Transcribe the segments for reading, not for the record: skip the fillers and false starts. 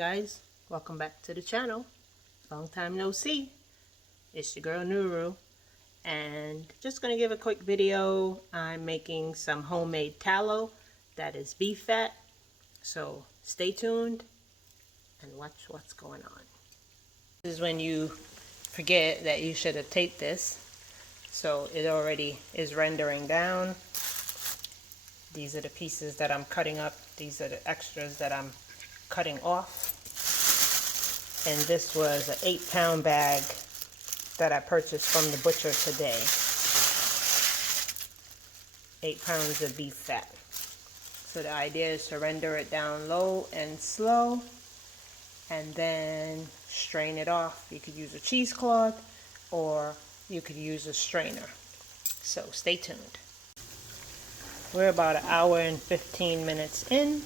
guys, welcome back to the channel. Long time no see. It's your girl Nuru, and just gonna give a quick video. I'm making some homemade tallow that is beef fat, so stay tuned and watch what's going on. This is when you forget that you should have taped this, so it already is rendering down. These are the pieces that I'm cutting up. These are the extras that I'm cutting off. And this was an 8-pound bag that I purchased from the butcher today. 8 pounds of beef fat. So the idea is to render it down low and slow and then strain it off. You could use a cheesecloth or you could use a strainer. So stay tuned. We're about an hour and 15 minutes in.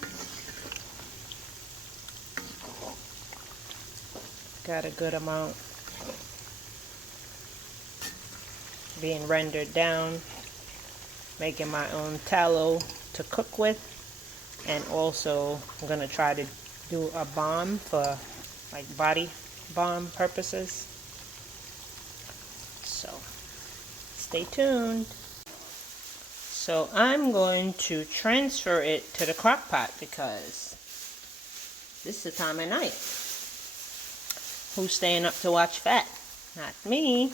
Got a good amount being rendered down. Making my own tallow to cook with. And also I'm going to try to do a balm for like body balm purposes. So stay tuned. So I'm going to transfer it to the crock pot because this is the time of night. Who's staying up to watch fat? Not me.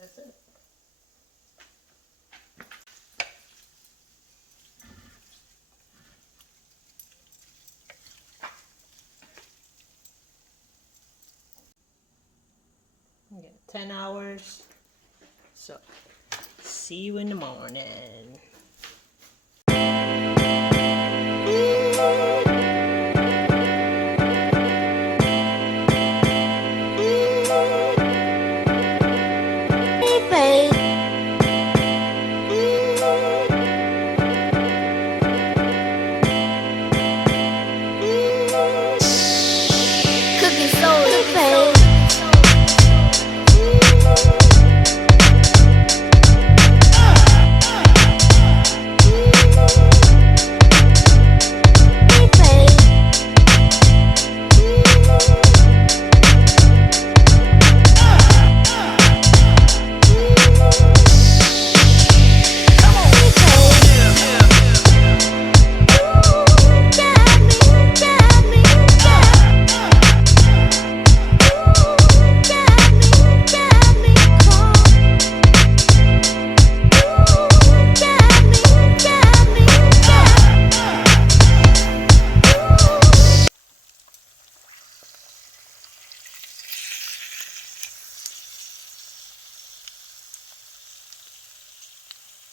That's it. I'm getting 10 hours. So, see you in the morning.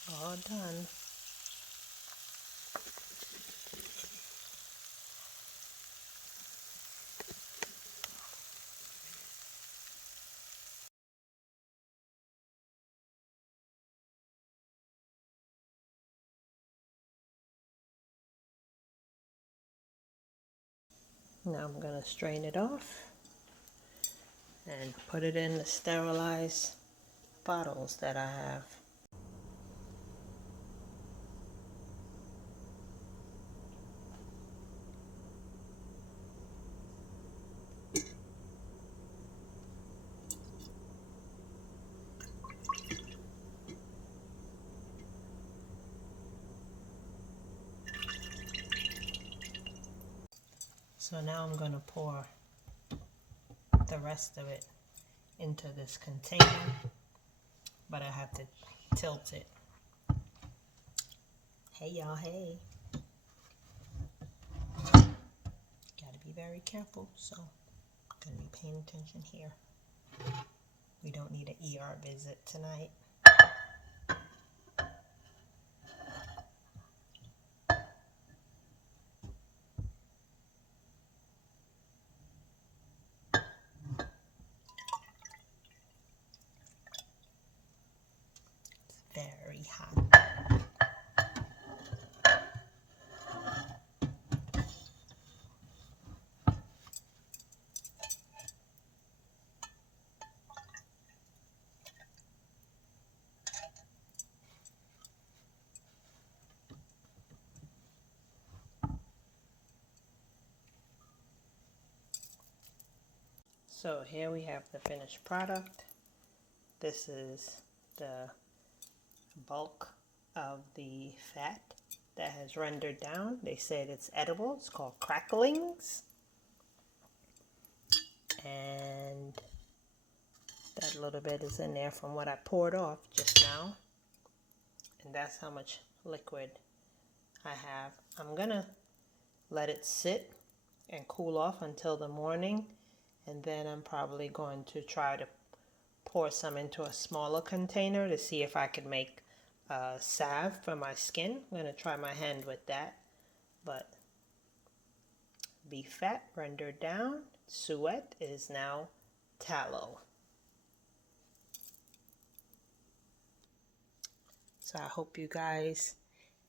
All done. Now I'm going to strain it off and put it in the sterilized bottles that I have. So now I'm going to pour the rest of it into this container, but I have to tilt it Hey y'all, hey. Gotta be very careful, so I'm gonna be paying attention here. We don't need an ER visit tonight. It's very hot. So here we have the finished product. This is the bulk of the fat that has rendered down. They said it's edible. It's called cracklings. And that little bit is in there from what I poured off just now. And that's how much liquid I have. I'm gonna let it sit and cool off until the morning, and then I'm probably going to try to pour some into a smaller container to see if I can make salve for my skin. I'm gonna try my hand with that. But beef fat rendered down, Suet is now tallow. So I hope you guys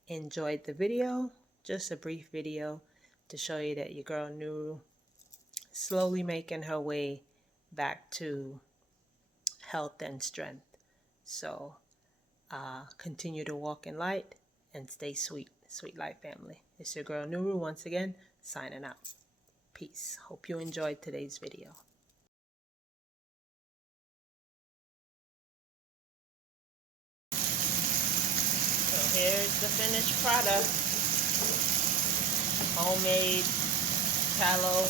enjoyed the video. Just a brief video to show you that your girl Nuru is slowly making her way back to health and strength. So continue to walk in light and stay sweet. Sweet Life family. It's your girl Nuru once again signing out. Peace. Hope you enjoyed today's video. So here's the finished product. Homemade tallow.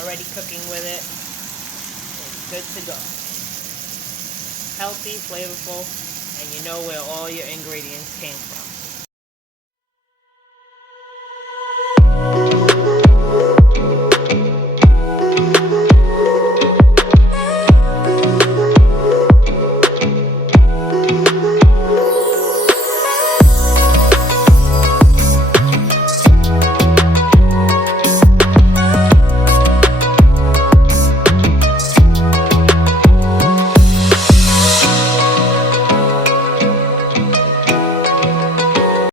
Already cooking with it. It's good to go. Healthy, flavorful, and you know where all your ingredients came from.